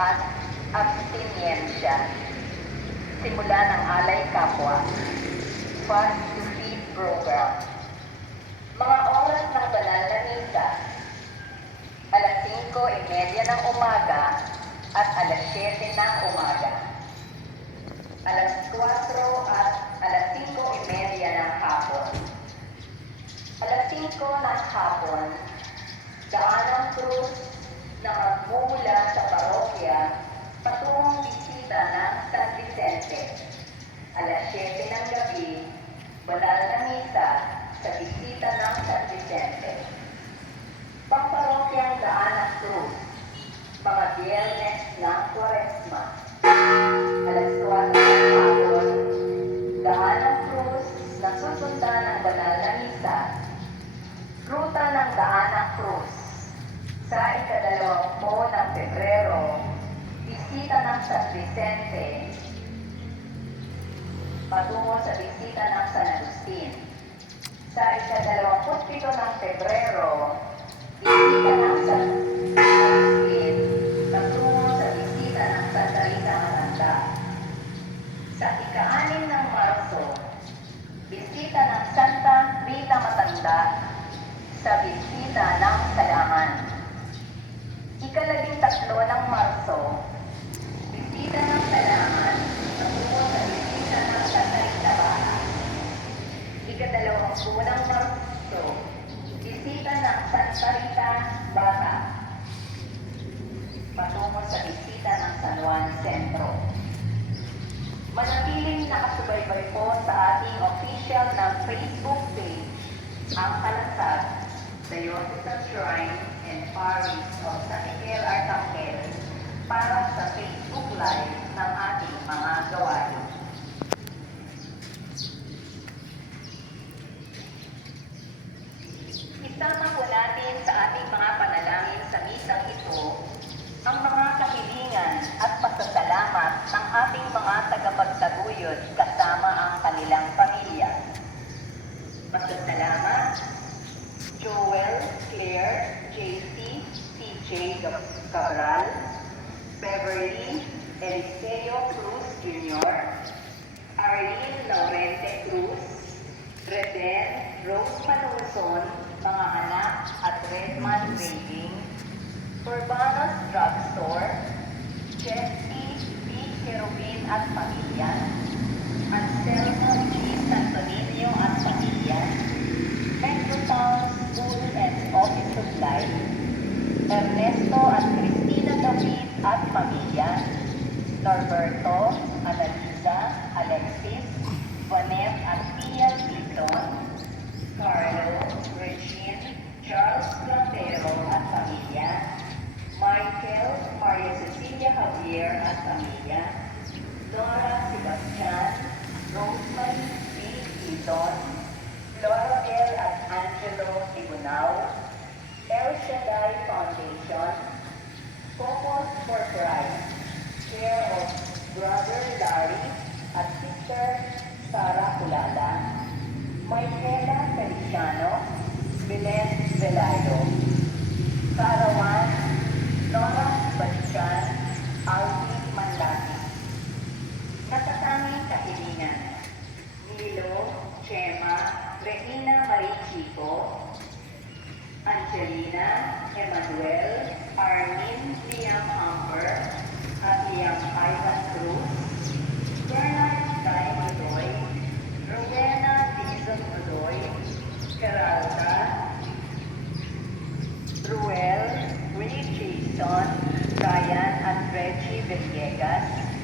at abstinyensya. Simula ng Alay Kapwa, Fast to Feed Program. Mga oras ng banal na misa, alas 5:30 ng umaga at alas 7 ng umaga. Alas 4 at alas 5:30 ng hapon. Alas 5 ng hapon, daan ng krus na magmula sa parokya patungong bisita ng San Vicente. Alas 7 ng gabi, banal na misa sa bisita ng San Vicente. Pangparokyang daan ng krus, mga Biyernes ng Kwaresma. Alas 4 ng hapon, daan ng krus na susundan ng banal na misa. Ruta ng daan ng krus. Sa ika-20 ng Pebrero, bisita ng San Vicente patungo sa bisita ng San Agustin. Sa ika-27 ng Pebrero, bisita ng San Agustin patungo sa bisita ng Santa Rita Matanda. Sa ika-6 ng Marso, bisita ng Santa Rita Matanda sa bisita ng Salangan. Ika-13 ng Marso, bisita ng Salangan patungo sa bisita ng Santa Rita Bata. Ika-20 ng Marso, bisita ng Santa Rita Bata patungo sa bisita ng San Juan Centro. Manatiling nakasubaybay po sa ating official na Facebook page, ang Kalasag, Diocesan Shrine and Parish of San Miguel Arcangel para sa Facebook Live ng ating mga gawain. Isama po natin sa ating mga panalangin sa misang ito ang mga kahilingan at pasasalamat ng ating mga tagapagtaguyod kasama ang kanilang pamilya. Pasasalamat, Joel, Claire, JC, CJ Cabral, Beverly, Eliseo Cruz Jr., Arlene Laurente Cruz, Reden, Rose Manuson, mga anak at Redman Trading, Urbanos Drugstore, Jessie B. Cherubin at pamilya, Anselmo G. Santonino at pamilya, Metrotown School and Office Supply, Ernesto at Cristina David at pamilya, Norberto, Annalisa, Alexis, Vanet at Pia Dizon, Carlo, Regine, Charles Platero at pamilya, Michael, Maria Cecilia Javier at pamilya, Nora Sebastian, Rosemary B. Eaton, Florabel at Angelo Tibunao, El Shaddai Foundation, Focus for Christ, care of Brother Larry at Sister Sara Culala, Michaela Feliciano, Belen Velayo, Karawan, Nora Balican, Alvin Manlati. Natatanging kahilingan, Milo, Chema, Regina Marie Chico, Angelina, Emmanuel, Armin, Liam Humber, at Liam Ivan Cruz, Bernard Dai Godoy, Rowena Dizon Godoy, Geralda, Ruel, Willie Jason, Ryan at Reggie Villegas,